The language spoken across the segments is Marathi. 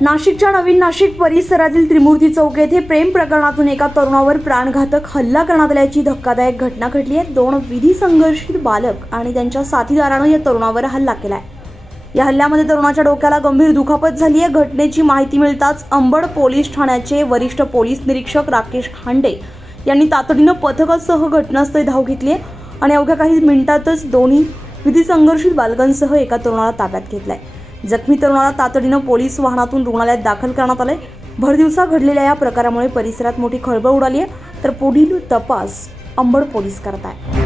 नाशिकच्या नवीन नाशिक परिसरातील त्रिमूर्ती चौक येथे प्रेम प्रकरणातून एका तरुणावर प्राणघातक हल्ला करण्यात आल्याची धक्कादायक घटना घडली आहे. दोन विधी संघर्षित बालक आणि त्यांच्या साथीदारानं या तरुणावर हल्ला केला आहे या हल्ल्यामध्ये तरुणाच्या डोक्याला गंभीर दुखापत झाली आहे. घटनेची माहिती मिळताच अंबड पोलीस ठाण्याचे वरिष्ठ पोलीस निरीक्षक राकेश खांडे यांनी तातडीनं पथकासह घटनास्थळी धाव घेतली आहे आणि अवघ्या काही मिनिटातच दोन्ही विधी संघर्षित बालकांसह एका तरुणाला ताब्यात घेतलाय. जखमी तरुणाला तातडीनं पोलीस वाहनातून रुग्णालयात दाखल करण्यात आले भरदिवसा घडलेल्या या प्रकारामुळे परिसरात मोठी खळबळ उडाली आहे. तर पुढील तपास अंबड पोलीस करत आहे.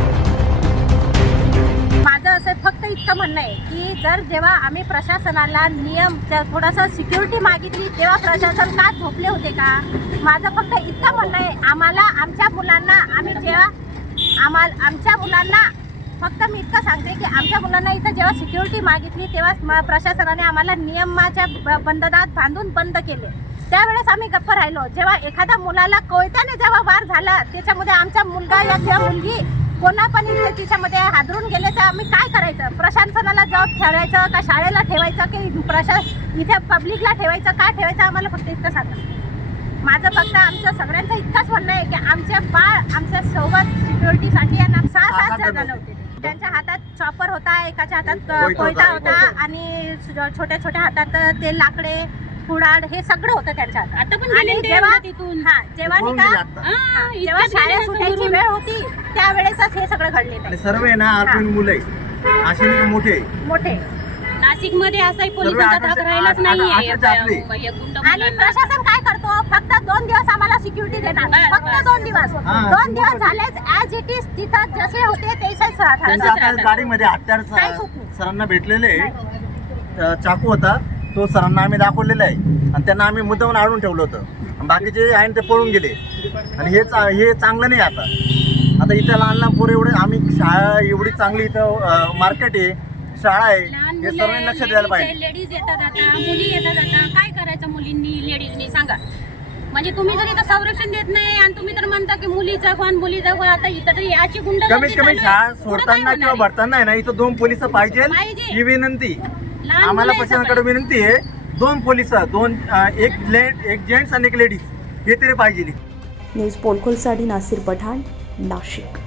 माझं असं फक्त इतकं म्हणणं आहे की जर जेव्हा आम्ही प्रशासनाला नियम थोडासा थोडंसं सिक्युरिटी मागितली तेव्हा प्रशासन का झोपले होते का? माझं फक्त इतकं म्हणणं आहे आम्हाला आमच्या मुलांना आम्ही जेव्हा आम्हाला आमच्या मुलांना फक्त मी इतकं सांगते की आमच्या मुलांना इथं जेव्हा सिक्युरिटी मागितली तेव्हा प्रशासनाने आम्हाला नियमाच्या बंधनात बांधून बंद केले. त्यावेळेस आम्ही गप्प राहिलो. जेव्हा एखाद्या मुलाला कोयत्याने जेव्हा वार झाला त्याच्यामध्ये आमचा मुलगा या किंवा मुलगी कोणा पण तिच्यामध्ये हादरून गेले तर आम्ही काय करायचं? प्रशासनाला जॉब ठेवायचं का शाळेला ठेवायचं की प्रशा इथे पब्लिकला ठेवायचं? काय ठेवायचं? आम्हाला फक्त इतकं सांगा. माझं फक्त आमचं सगळ्यांचं इतकंच म्हणणं आहे की आमचे बाळ आमच्यासोबत सिक्युरिटीसाठी यांना सहा सात जण होते हातात चॉपर होता एकाच्या हातात कोयता होता, आणि छोट्या छोट्या हातात ते लाकडे कुडाड हे सगळं होतं त्यांच्या हातात आता पण आणि जेव्हा तिथून हा जेव्हा नाही का. हा, जेव्हा शाळा सुटायची. वेळ होती त्यावेळेसच हे सगळं घडलेलं आणि आहे सर्व आहे ना आरोपी मुलं आहे असे नाही का मोठे आहे. मोठे नाशिकमध्ये असाही पोलिसांचा धाक राहिलाच गुंड आणि. प्रशासन काय करतो फक्त दोन दिवस आम्हाला सिक्युरिटी देणार. दोन दिवस. हा, दोन दिवस झालेच ऍज इट इज तिथं जसे होते तसेच राहतात. त्यांच्या. गाडीमध्ये हत्यार नाही. सरांना भेटलेले आहे. अं, चाकू होता. तो सरांना आम्ही दाखवलेला आहे. आणि त्यांना आम्ही मुद्दाहून आणून ठेवलं होतं. आणि बाकीचे आहे ते पळून गेले. आणि हे चा- हे चांगलं नाही आता. आता इथं लहान लहान पोरं एवढे आम्ही शाळा एवढी चांगली इथं मार्केट आहे. शाळा आहे. लहान हे मुले सर्वांनी लक्ष द्यायला पाहिजे. लेडीज येतात आता. मुली येतात आता. काय करायचं मुलींनी लेडीजनी सांगा. म्हणजे तुम्ही जर इथं संरक्षण देत नाही आणि तुम्ही तर म्हणता की मुलीचा कोण मुलीचा कोण आता इथं तर याची गुंड कमीत कमी शाळा सोडताना किंवा भरताना आहे ना इथं दोन पोलीस पाहिजे पाहिजे. ही विनंती. लहान आम्हाला मुलं प्रशासनाकडे विनंती आहे दोन पोलीस दोन अं, एक लेड एक जेंट्स आणि एक लेडीज हे तरी पाहिजे. न्यूज पोलखोलसाठी नासिर पठाण नाशिक.